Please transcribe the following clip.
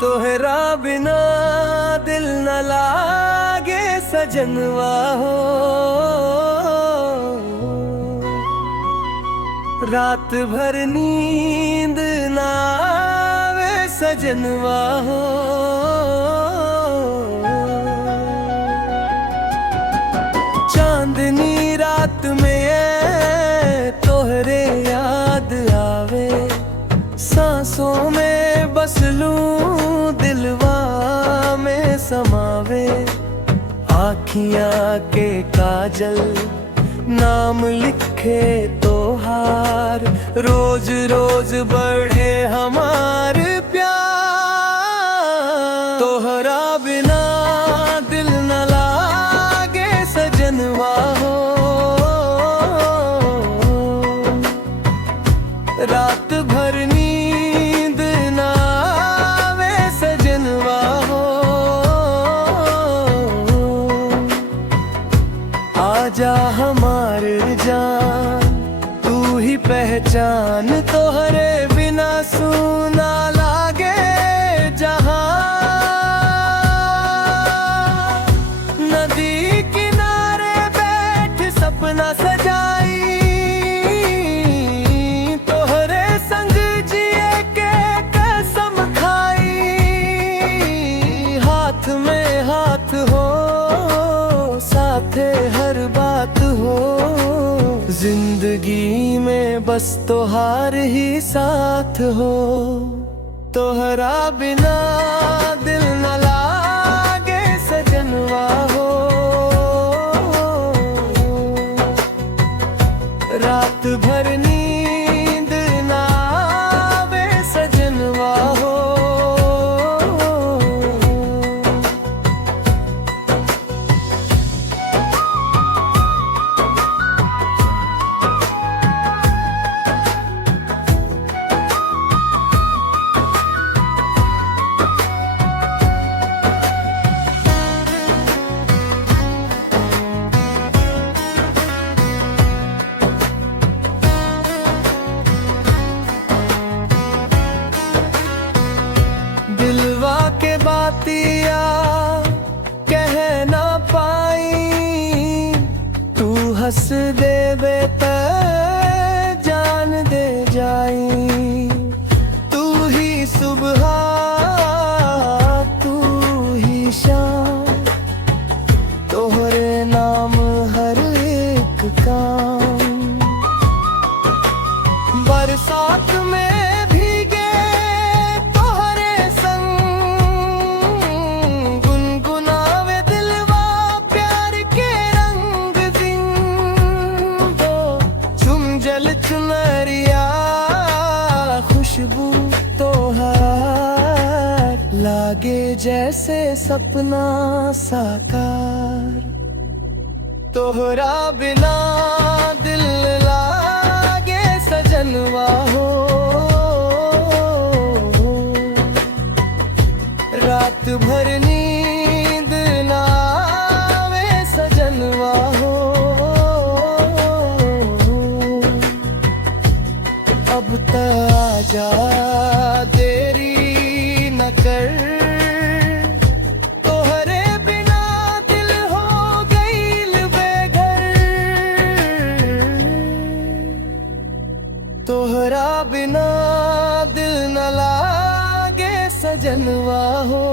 तोहरा बिना दिल न लागे सजनवा हो। रात भर नींद न आवे सजनवा हो। चांदनी रात में तोहरे याद आवे, सांसों में बस लूं दिलवा में समावे। आँखियाँ के काजल नाम लिखे तोहार, रोज रोज बढ़े हमार प्यार। तोहरा बिना दिल न लागे सजनवा हो। रात भर नींद न आवे सजनवा हो। आजा हमार जान, तू ही पहचान। तोहरे बिना सूना लागे जहां। नदी किनारे बैठ सपना सजाई, तोहरे संग जिए के कसम खाई। हाथ में हाथ हो, साथे हर बात हो। जिंदगी में बस तोहार ही साथ हो। तोहरा बिना दिल न लागे सजनवा हो। रात भर नींद न आवे सजनवा हो। दिलवा के बातिया कह ना पाई, तू हंस देवे त जान दे जाई। तू ही सुबह तू ही शाम, तोहरे नाम हर एक काम। बरसात में भीगे तोहरे संग, गुनगुनावे दिलवा प्यार के रंग दिन। दो चुम जल चुनरिया खुशबू तोहार, लागे जैसे सपना साकार। तोहरा बिना दिल लागे सजनवा हो। रात भर नींद न आवे सजनवा हो। अब त आजा देरी न कर, तोहरे बिना दिल हो गईल बेघर। तोहरा बिना दिल न लागे सजनवा हो।